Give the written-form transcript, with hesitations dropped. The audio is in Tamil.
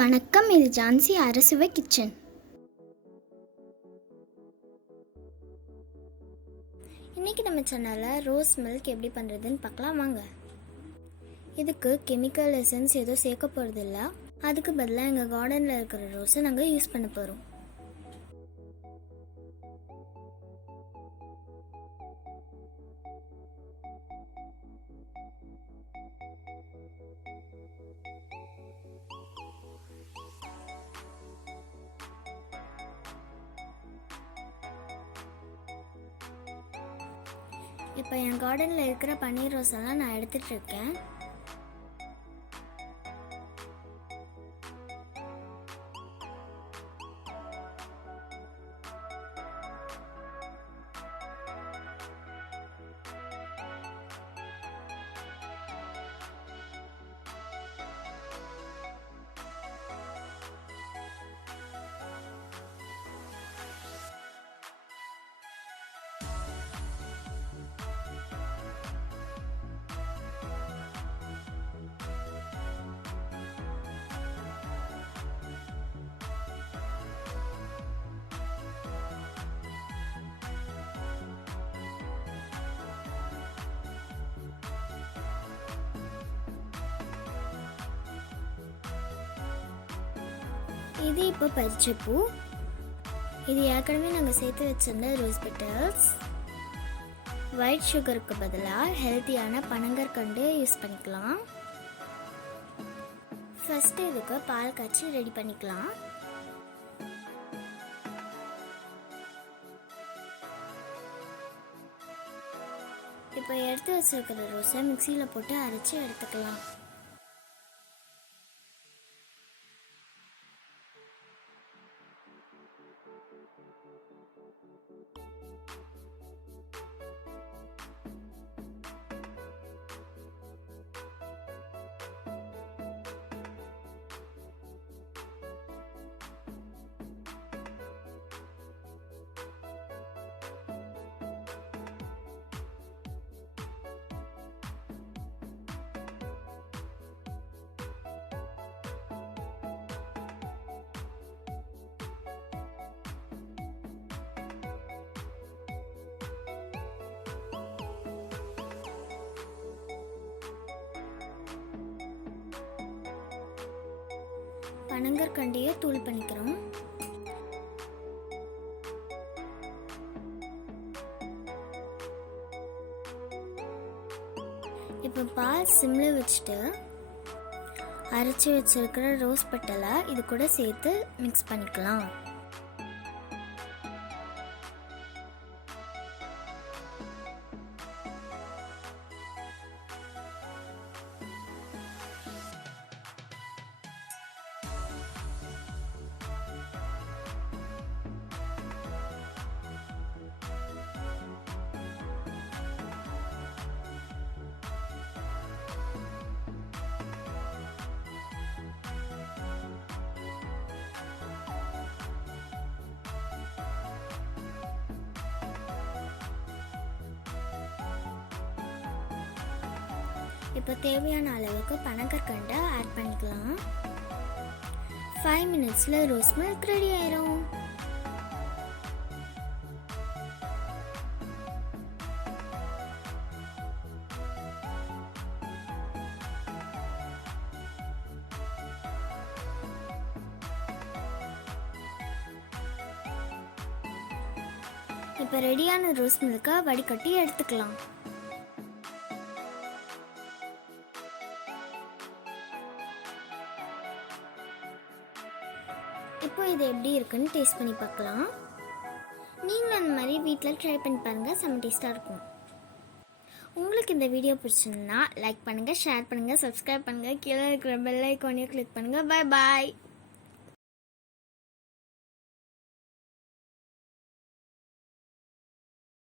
வணக்கம், இது ஜான்சி அரசுவை கிச்சன். இன்றைக்கி நம்ம சேனலில் ரோஸ் மில்க் எப்படி பண்ணுறதுன்னு பார்க்கலாம் வாங்க. இதுக்கு கெமிக்கல் எசன்ஸ் எதுவும் சேர்க்க போகிறதில்ல. அதுக்கு பதிலாக எங்கள் கார்டனில் இருக்கிற ரோஸை நாங்கள் யூஸ் பண்ண போகிறோம். இப்போ என் கார்டனில் இருக்கிற பன்னீர் ரோஸெல்லாம் நான் எடுத்துகிட்ருக்கேன். இது இப்போ பறிச்சப்பூ. இது ஏற்கனவே நாங்கள் சேர்த்து வச்சிருந்த ரோஸ் பெட்டல்ஸ். ஒயிட் சுகருக்கு பதிலாக ஹெல்த்தியான பனங்கற்கண்டு யூஸ் பண்ணிக்கலாம். ஃபஸ்ட்டு இதுக்கு பால் காய்ச்சி ரெடி பண்ணிக்கலாம். இப்போ எடுத்து வச்சிருக்கிற ரோஸை மிக்சியில் போட்டு அரைச்சி எடுத்துக்கலாம். பனங்கற்கண்டையை தூள் பண்ணிக்கிறோம். இப்போ பால் சிம்மில் வச்சுட்டு அரைச்சி வச்சிருக்கிற ரோஸ் பெட்டலை இது கூட சேர்த்து மிக்ஸ் பண்ணிக்கலாம். இப்போ தேவையான அளவுக்கு பனங்கற்கண்டை ஆட் பண்ணிக்கலாம். 5 மினிட்ஸில் ரோஸ் மில்க் ரெடி ஆயிரும். இப்போ ரெடியான ரோஸ் மில்கை வடிகட்டி எடுத்துக்கலாம். இப்போ இது எப்படி இருக்குன்னு டேஸ்ட் பண்ணி பார்க்கலாம். நீங்களும் அந்த மாதிரி வீட்டில் ட்ரை பண்ணி பாருங்கள், செம்ம டேஸ்ட்டாக இருக்கும். உங்களுக்கு இந்த வீடியோ பிடிச்சிருந்தா லைக் பண்ணுங்கள், ஷேர் பண்ணுங்கள், சப்ஸ்கிரைப் பண்ணுங்கள், கீழே இருக்கிற பெல் ஐக்கானையும் கிளிக் பண்ணுங்கள். பாய் பாய்.